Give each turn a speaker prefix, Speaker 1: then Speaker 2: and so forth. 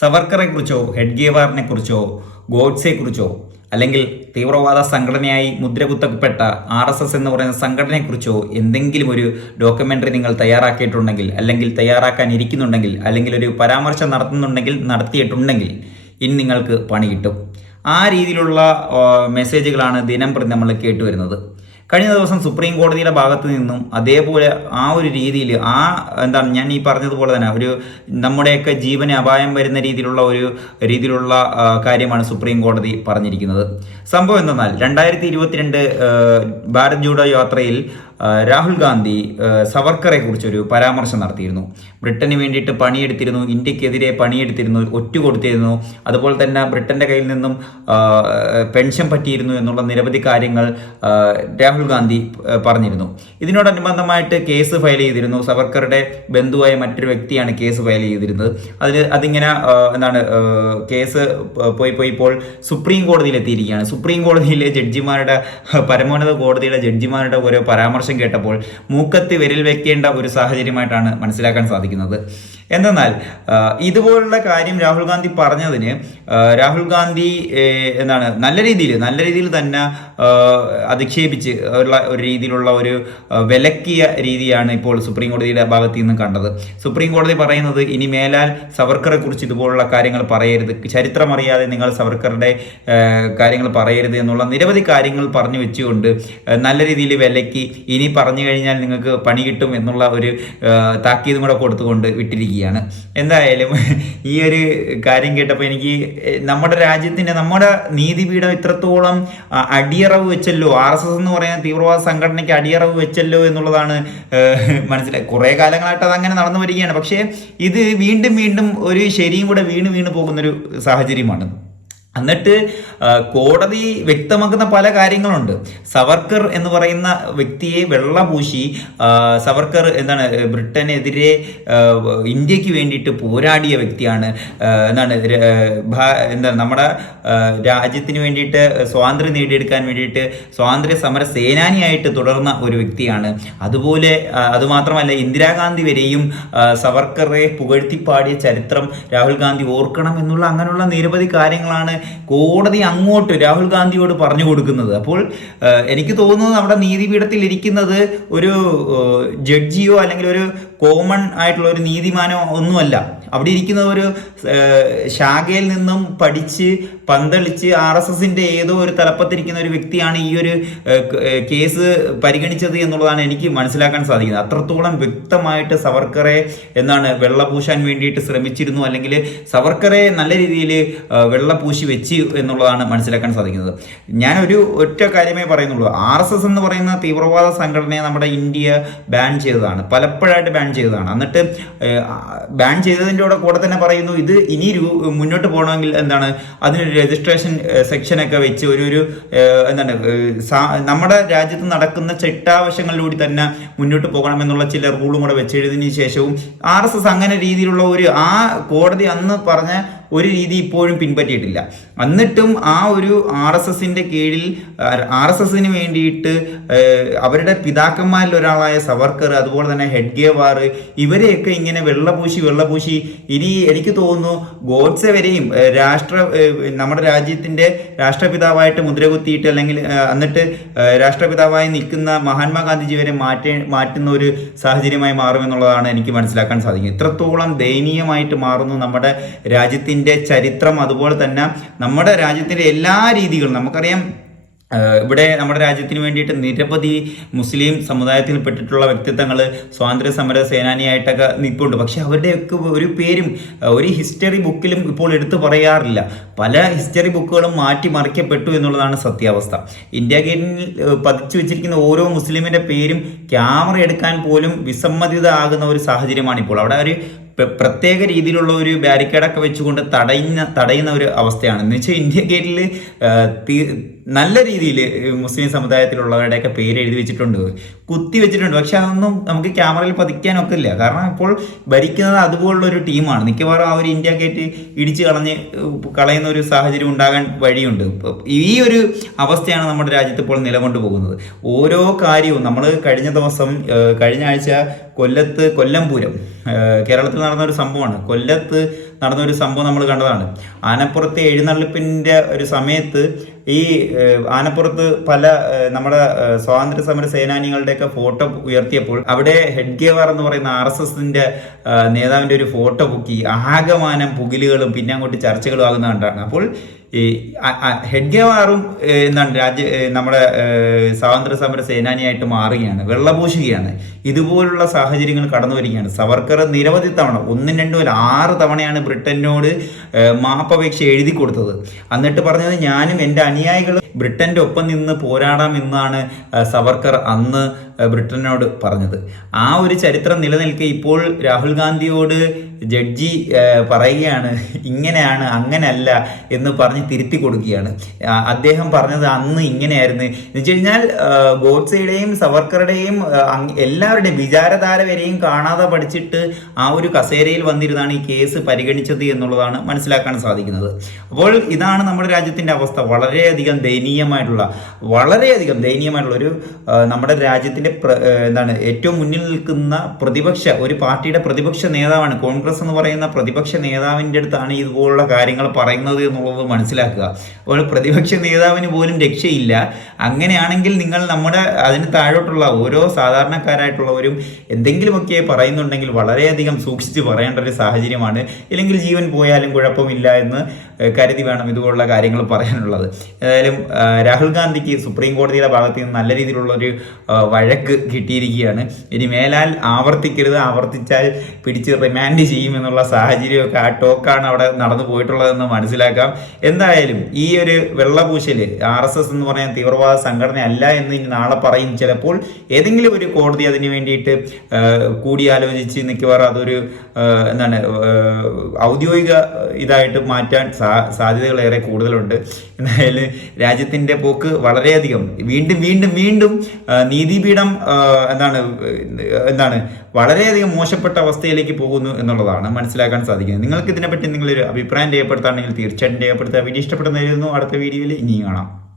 Speaker 1: സവർക്കറെ കുറിച്ചോ ഗോഡ്സെക്കുറിച്ചോ കുറിച്ചോ ഗോഡ്സെ കുറിച്ചോ അല്ലെങ്കിൽ തീവ്രവാദ സംഘടനയായി മുദ്രകുത്തപ്പെട്ട ആർ എസ് എസ് എന്ന് പറയുന്ന സംഘടനയെക്കുറിച്ചോ എന്തെങ്കിലും ഒരു ഡോക്യുമെന്ററി നിങ്ങൾ തയ്യാറാക്കിയിട്ടുണ്ടെങ്കിൽ അല്ലെങ്കിൽ തയ്യാറാക്കാൻ ഇരിക്കുന്നുണ്ടെങ്കിൽ അല്ലെങ്കിൽ ഒരു പരാമർശം നടത്തുന്നുണ്ടെങ്കിൽ നടത്തിയിട്ടുണ്ടെങ്കിൽ ഇനി നിങ്ങൾക്ക് പണി കിട്ടും. ആ രീതിയിലുള്ള മെസ്സേജുകളാണ് ദിനം നമ്മൾ കേട്ടുവരുന്നത്. കഴിഞ്ഞ ദിവസം സുപ്രീം കോടതിയുടെ ഭാഗത്ത് നിന്നും അതേപോലെ ആ ഒരു രീതിയിൽ ആ എന്താണ് ഞാൻ ഈ പറഞ്ഞതുപോലെ തന്നെ ഒരു നമ്മുടെയൊക്കെ ജീവന് അപായം വരുന്ന രീതിയിലുള്ള ഒരു രീതിയിലുള്ള കാര്യമാണ് സുപ്രീം കോടതി പറഞ്ഞിരിക്കുന്നത്. സംഭവം എന്തെന്നാൽ രണ്ടായിരത്തി ഇരുപത്തിരണ്ട് ഭാരത് ജോഡോ യാത്രയിൽ രാഹുൽ ഗാന്ധി സവർക്കറെ കുറിച്ചൊരു പരാമർശം നടത്തിയിരുന്നു. ബ്രിട്ടന് വേണ്ടിയിട്ട് പണിയെടുത്തിരുന്നു ഇന്ത്യക്കെതിരെ പണിയെടുത്തിരുന്നു ഒറ്റ കൊടുത്തിരുന്നു അതുപോലെ തന്നെ ബ്രിട്ടന്റെ കയ്യിൽ നിന്നും പെൻഷൻ പറ്റിയിരുന്നു എന്നുള്ള നിരവധി കാര്യങ്ങൾ ആ, രാഹുൽ ഗാന്ധി പറഞ്ഞിരുന്നു. ഇതിനോടനുബന്ധമായിട്ട് കേസ് ഫയൽ ചെയ്തിരുന്നു. സവർക്കറുടെ ബന്ധുവായ മറ്റൊരു വ്യക്തിയാണ് കേസ് ഫയൽ ചെയ്തിരുന്നത്. അതിൽ അതിങ്ങനെ എന്താണ് കേസ് പോയി പോയി ഇപ്പോൾ സുപ്രീം കോടതിയിൽ എത്തിയിരിക്കുകയാണ് സുപ്രീം കോടതിയിലെ ജഡ്ജിമാരുടെ പരമോന്നത കോടതിയുടെ ജഡ്ജിമാരുടെ ഓരോ പരാമർശം കേട്ടപ്പോൾ മൂക്കത്ത് വിരൽ വെക്കേണ്ട ഒരു സാഹചര്യമായിട്ടാണ് മനസ്സിലാക്കാൻ സാധിക്കുന്നത്. എന്തെന്നാൽ ഇതുപോലുള്ള കാര്യം രാഹുൽ ഗാന്ധി പറഞ്ഞതിന് രാഹുൽ ഗാന്ധി എന്താണ് നല്ല രീതിയിൽ നല്ല രീതിയിൽ തന്നെ അധിക്ഷേപിച്ച് ഉള്ള ഒരു രീതിയിലുള്ള ഒരു വിലക്കിയ രീതിയാണ് ഇപ്പോൾ സുപ്രീം കോടതിയുടെ ഭാഗത്ത് നിന്ന് കണ്ടത്. സുപ്രീം കോടതി പറയുന്നത് ഇനി മേലാൽ സവർക്കറെ കുറിച്ച് ഇതുപോലുള്ള കാര്യങ്ങൾ പറയരുത്. ചരിത്രമറിയാതെ നിങ്ങൾ സവർക്കറുടെ കാര്യങ്ങൾ പറയരുത് എന്നുള്ള നിരവധി കാര്യങ്ങൾ പറഞ്ഞു വെച്ചുകൊണ്ട് നല്ല രീതിയിൽ വിലക്കി ഇനി പറഞ്ഞു കഴിഞ്ഞാൽ നിങ്ങൾക്ക് പണി കിട്ടും എന്നുള്ള ഒരു താക്കീതും കൂടെ കൊടുത്തുകൊണ്ട് വിട്ടിരിക്കുകയാണ്. എന്തായാലും ഈ ഒരു കാര്യം കേട്ടപ്പോൾ എനിക്ക് നമ്മുടെ രാജ്യത്തിന്റെ നമ്മുടെ നീതിപീഠം ഇത്രത്തോളം അടിയറവ് വെച്ചല്ലോ. ആർ എസ് എസ് എന്ന് പറയുന്ന തീവ്രവാദ സംഘടനയ്ക്ക് അടിയറവ് വെച്ചല്ലോ എന്നുള്ളതാണ് മനസ്സിലായി. കുറേ കാലങ്ങളായിട്ട് അതങ്ങനെ നടന്നു വരികയാണ്. പക്ഷേ ഇത് വീണ്ടും വീണ്ടും ഒരു ശരിയും കൂടെ വീണ് വീണ് പോകുന്നൊരു സാഹചര്യമാണ് എന്നിട്ട് കോടതി വ്യക്തമാക്കുന്ന പല കാര്യങ്ങളുണ്ട്. സവർക്കർ എന്ന് പറയുന്ന വ്യക്തിയെ വെള്ളപൂശി സവർക്കർ എന്താണ് ബ്രിട്ടനെതിരെ ഇന്ത്യയ്ക്ക് വേണ്ടിയിട്ട് പോരാടിയ വ്യക്തിയാണ്. എന്താണ് എന്താണ് നമ്മുടെ രാജ്യത്തിന് വേണ്ടിയിട്ട് സ്വാതന്ത്ര്യം നേടിയെടുക്കാൻ വേണ്ടിയിട്ട് സ്വാതന്ത്ര്യ സമര സേനാനിയായിട്ട് തുടർന്ന ഒരു വ്യക്തിയാണ്. അതുപോലെ അതുമാത്രമല്ല ഇന്ദിരാഗാന്ധി വരെയും സവർക്കറെ പുകഴ്ത്തിപ്പാടിയ ചരിത്രം രാഹുൽ ഗാന്ധി ഓർക്കണം എന്നുള്ള അങ്ങനെയുള്ള നിരവധി കാര്യങ്ങളാണ് കോടതി അങ്ങോട്ട് രാഹുൽ ഗാന്ധിയോട് പറഞ്ഞു കൊടുക്കുന്നത്. അപ്പോൾ എനിക്ക് തോന്നുന്നത് നമ്മുടെ നീതിപീഠത്തിൽ ഇരിക്കുന്നത് ഒരു ജഡ്ജിയോ അല്ലെങ്കിൽ ഒരു കോമൺ ആയിട്ടുള്ള ഒരു നീതിമാനോ ഒന്നുമല്ല. അവിടെ ഇരിക്കുന്ന ഒരു ശാഖയിൽ നിന്നും പഠിച്ച് പന്തളിച്ച് ആർ എസ് എസിന്റെ ഏതോ ഒരു തലപ്പത്തിരിക്കുന്ന ഒരു വ്യക്തിയാണ് ഈ ഒരു കേസ് പരിഗണിച്ചത് എന്നുള്ളതാണ് എനിക്ക് മനസ്സിലാക്കാൻ സാധിക്കുന്നത്. അത്രത്തോളം വ്യക്തമായിട്ട് സവർക്കറെ എന്താണ് വെള്ളപൂശാൻ വേണ്ടിയിട്ട് ശ്രമിച്ചിരുന്നു അല്ലെങ്കിൽ സവർക്കറെ നല്ല രീതിയിൽ വെള്ളപൂശി വെച്ച് എന്നുള്ളതാണ് മനസ്സിലാക്കാൻ സാധിക്കുന്നത്. ഞാൻ ഒരു ഒറ്റ കാര്യമേ പറയുന്നുള്ളൂ. ആർ എന്ന് പറയുന്ന തീവ്രവാദ സംഘടനയെ നമ്മുടെ ഇന്ത്യ ബാൻ ചെയ്തതാണ്. പലപ്പോഴായിട്ട് ബാൻ ചെയ്തതാണ്. എന്നിട്ട് ബാൻ ചെയ്തതിന്റെ കൂടെ കൂടെ തന്നെ പറയുന്നു ഇത് ഇനി മുന്നോട്ട് പോകണമെങ്കിൽ എന്താണ് അതിനൊരു രജിസ്ട്രേഷൻ സെക്ഷനൊക്കെ വെച്ച് ഒരു ഒരു എന്താണ് നമ്മുടെ രാജ്യത്ത് നടക്കുന്ന ചിട്ടാവശങ്ങളിലൂടെ തന്നെ മുന്നോട്ട് പോകണമെന്നുള്ള ചില റൂളും കൂടെ വെച്ചെഴുതിന് ശേഷവും ആർ എസ് എസ് അങ്ങനെ രീതിയിലുള്ള ഒരു ആ കോടതി അന്ന് പറഞ്ഞ ഒരു രീതി ഇപ്പോഴും പിൻപറ്റിയിട്ടില്ല. എന്നിട്ടും ആ ഒരു ആർ എസ് എസിന്റെ കീഴിൽ ആർ എസ് എസിന് വേണ്ടിയിട്ട് അവരുടെ പിതാക്കന്മാരിൽ ഒരാളായ സവർക്കർ അതുപോലെ തന്നെ ഹെഡ്ഗേവാർ ഇവരെയൊക്കെ ഇങ്ങനെ വെള്ളപൂശി വെള്ളപൂശി ഇനി എനിക്ക് തോന്നുന്നു ഗോഡ്സെ വരെയും രാഷ്ട്ര നമ്മുടെ രാജ്യത്തിന്റെ രാഷ്ട്രപിതാവായിട്ട് മുദ്രകുത്തിയിട്ട് അല്ലെങ്കിൽ എന്നിട്ട് രാഷ്ട്രപിതാവായി നിൽക്കുന്ന മഹാത്മാഗാന്ധിജി വരെ മാറ്റി മാറ്റുന്ന ഒരു സാഹചര്യമായി മാറുമെന്നുള്ളതാണ് എനിക്ക് മനസ്സിലാക്കാൻ സാധിക്കുന്നത്. ഇത്രത്തോളം ദയനീയമായിട്ട് മാറുന്നു നമ്മുടെ രാജ്യത്തിന്റെ ചരിത്രം അതുപോലെ തന്നെ നമ്മുടെ രാജ്യത്തിന്റെ എല്ലാ രീതികളും നമുക്കറിയാം ഇവിടെ നമ്മുടെ രാജ്യത്തിന് വേണ്ടിയിട്ട് നിരവധി മുസ്ലിം സമുദായത്തിൽപ്പെട്ടിട്ടുള്ള വ്യക്തിത്വങ്ങൾ സ്വാതന്ത്ര്യ സമര സേനാനിയായിട്ടൊക്കെ നിൽപ്പുണ്ട് പക്ഷെ അവരുടെയൊക്കെ ഒരു പേരും ഒരു ഹിസ്റ്ററി ബുക്കിലും ഇപ്പോൾ എടുത്തു പറയാറില്ല. പല ഹിസ്റ്ററി ബുക്കുകളും മാറ്റി മറിക്കപ്പെട്ടു എന്നുള്ളതാണ് സത്യാവസ്ഥ. ഇന്ത്യ ഗേറ്റിൽ പതിച്ചു വെച്ചിരിക്കുന്ന ഓരോ മുസ്ലിമിന്റെ പേരും ക്യാമറ എടുക്കാൻ പോലും വിസമ്മതിത ആകുന്ന ഒരു സാഹചര്യമാണ് ഇപ്പോൾ അവിടെ ഒരു പ്രത്യേക രീതിയിലുള്ള ഒരു ബാരിക്കേഡൊക്കെ വെച്ചുകൊണ്ട് തടയുന്ന തടയുന്ന ഒരു അവസ്ഥയാണ്. എന്ന് വെച്ചാൽ ഇന്ത്യ ഗേറ്റിൽ നല്ല രീതിയിൽ മുസ്ലിം സമുദായത്തിലുള്ളവരുടെയൊക്കെ പേര് എഴുതി വെച്ചിട്ടുണ്ട്. കുത്തി വെച്ചിട്ടുണ്ട്. പക്ഷെ അതൊന്നും നമുക്ക് ക്യാമറയിൽ പതിക്കാനൊക്കെ ഇല്ല കാരണം ഇപ്പോൾ ഭരിക്കുന്നത് അതുപോലുള്ള ഒരു ടീമാണ്. മിക്കവാറും ആ ഒരു ഇന്ത്യ ഗേറ്റ് ഇടിച്ചു കളഞ്ഞ് കളയുന്ന ഒരു സാഹചര്യം ഉണ്ടാകാൻ വഴിയുണ്ട്. ഈ ഒരു അവസ്ഥയാണ് നമ്മുടെ രാജ്യത്ത് ഇപ്പോൾ നിലകൊണ്ടു പോകുന്നത്. ഓരോ കാര്യവും നമ്മൾ കഴിഞ്ഞ ദിവസം കഴിഞ്ഞ ആഴ്ച കൊല്ലത്ത് കൊല്ലംപൂരം കേരളത്തിൽ നടന്ന ഒരു സംഭവമാണ്. കൊല്ലത്ത് നടന്ന ഒരു സംഭവം നമ്മൾ കണ്ടതാണ്. ആനപ്പുറത്തെ എഴുന്നള്ളിപ്പിന്റെ ഒരു സമയത്ത് ഈ ആനപ്പുറത്ത് പല നമ്മുടെ സ്വാതന്ത്ര്യ സമര സേനാനികളുടെയൊക്കെ ഫോട്ടോ ഉയർത്തിയപ്പോൾ അവിടെ ഹെഡ് ഗേവാർ എന്ന് പറയുന്ന ആർ എസ് എസിന്റെ നേതാവിന്റെ ഒരു ഫോട്ടോ പൊക്കി ആകമാനം പുകിലുകളും പിന്നെ അങ്ങോട്ട് ചർച്ചകളും ആകുന്ന കണ്ടാണ്. അപ്പോൾ ഈ അ- അ- ഹെഡ് ഗവാറും എന്താണ് രാജ്യ നമ്മുടെ സ്വാതന്ത്ര്യ സമര സേനാനിയായിട്ട് മാറുകയാണ് വെള്ളപൂശുകയാണ്. ഇതുപോലുള്ള സാഹചര്യങ്ങൾ കടന്നു വരികയാണ് സവർക്കർ നിരവധി തവണ ഒന്നും രണ്ടും ആറ് തവണയാണ് ബ്രിട്ടനോട് മാപ്പപേക്ഷ എഴുതി കൊടുത്തത്. എന്നിട്ട് പറഞ്ഞത് ഞാനും എന്റെ അനുയായികളും ബ്രിട്ടന്റെ ഒപ്പം നിന്ന് പോരാടാം എന്നാണ് സവർക്കർ അന്ന് ബ്രിട്ടനോട് പറഞ്ഞത്. ആ ഒരു ചരിത്രം നിലനിൽക്കെ ഇപ്പോൾ രാഹുൽ ഗാന്ധിയോട് ജഡ്ജി പറയുകയാണ് ഇങ്ങനെയാണ് അങ്ങനല്ല എന്ന് പറഞ്ഞ് തിരുത്തി കൊടുക്കുകയാണ്. അദ്ദേഹം പറഞ്ഞത് അന്ന് ഇങ്ങനെയായിരുന്നു. എന്ന് വെച്ച് കഴിഞ്ഞാൽ ഗോഡ്സെയുടെയും സവർക്കറുടെയും എല്ലാവരുടെയും വിചാരധാര വരെയും കാണാതെ പഠിച്ചിട്ട് ആ ഒരു കസേരയിൽ വന്നിരുന്നാണ് ഈ കേസ് പരിഗണിച്ചത് എന്നുള്ളതാണ് മനസ്സിലാക്കാൻ സാധിക്കുന്നത്. അപ്പോൾ ഇതാണ് നമ്മുടെ രാജ്യത്തിന്റെ അവസ്ഥ. വളരെയധികം ദയനീയമായിട്ടുള്ള വളരെയധികം ദയനീയമായിട്ടുള്ള ഒരു നമ്മുടെ രാജ്യത്തിന്റെ എന്താണ് ഏറ്റവും മുന്നിൽ നിൽക്കുന്ന പ്രതിപക്ഷ ഒരു പാർട്ടിയുടെ പ്രതിപക്ഷ നേതാവാണ് കോൺഗ്രസ് എന്ന് പറയുന്ന പ്രതിപക്ഷ നേതാവിന്റെ അടുത്താണ് ഇതുപോലുള്ള കാര്യങ്ങൾ പറയുന്നത് എന്നുള്ളത് മനസ്സിലാക്കുക. അപ്പോൾ പ്രതിപക്ഷ നേതാവിന് പോലും രക്ഷയില്ല. അങ്ങനെയാണെങ്കിൽ നിങ്ങൾ നമ്മുടെ അതിന് താഴോട്ടുള്ള ഓരോ സാധാരണക്കാരായിട്ടുള്ളവരും എന്തെങ്കിലുമൊക്കെ പറയുന്നുണ്ടെങ്കിൽ വളരെയധികം സൂക്ഷിച്ച് പറയേണ്ട ഒരു സാഹചര്യമാണ്. ഇല്ലെങ്കിൽ ജീവൻ പോയാലും കുഴപ്പമില്ല എന്ന് കരുതി വേണം ഇതുപോലുള്ള കാര്യങ്ങൾ പറയാനുള്ളത്. ഏതായാലും രാഹുൽ ഗാന്ധിക്ക് സുപ്രീം കോടതിയുടെ ഭാഗത്ത് നിന്ന് നല്ല രീതിയിലുള്ള ഒരു ആ, വഴക്ക് കിട്ടിയിരിക്കുകയാണ്. ഇനി മേലാൽ ആവർത്തിക്കരുത് ആവർത്തിച്ചാൽ പിടിച്ച് റിമാൻഡ് ചെയ്യുമെന്നുള്ള സാഹചര്യമൊക്കെ ആ ടോക്കാണ് അവിടെ നടന്നു പോയിട്ടുള്ളതെന്ന് മനസ്സിലാക്കാം. എന്തായാലും ഈ ഒരു വെള്ളപൂശൽ ആർ എസ് എസ് എന്ന് പറയുന്ന തീവ്രവാദ സംഘടന അല്ല എന്ന് ഇനി നാളെ പറയും. ചിലപ്പോൾ ഏതെങ്കിലും ഒരു കോടതി അതിന് വേണ്ടിയിട്ട് കൂടിയാലോചിച്ച് മിക്കവാറും അതൊരു എന്താണ് ഔദ്യോഗിക ഇതായിട്ട് മാറ്റാൻ സാ സാധ്യതകൾ ഏറെ കൂടുതലുണ്ട്. എന്നായാലും രാജ്യത്തിന്റെ പോക്ക് വളരെയധികം വീണ്ടും വീണ്ടും വീണ്ടും നീതിപീഠം എന്താണ് എന്താണ് വളരെയധികം മോശപ്പെട്ട അവസ്ഥയിലേക്ക് പോകുന്നു എന്നുള്ളതാണ് മനസ്സിലാക്കാൻ സാധിക്കുന്നത്. നിങ്ങൾക്ക് ഇതിനെപ്പറ്റി നിങ്ങളൊരു അഭിപ്രായം രേഖപ്പെടുത്താണെങ്കിൽ തീർച്ചയായിട്ടും രേഖപ്പെടുത്തുക. വീഡിയോ ഇഷ്ടപ്പെടുന്നതായിരുന്നു അടുത്ത വീഡിയോയിൽ ഇനിയും കാണാം.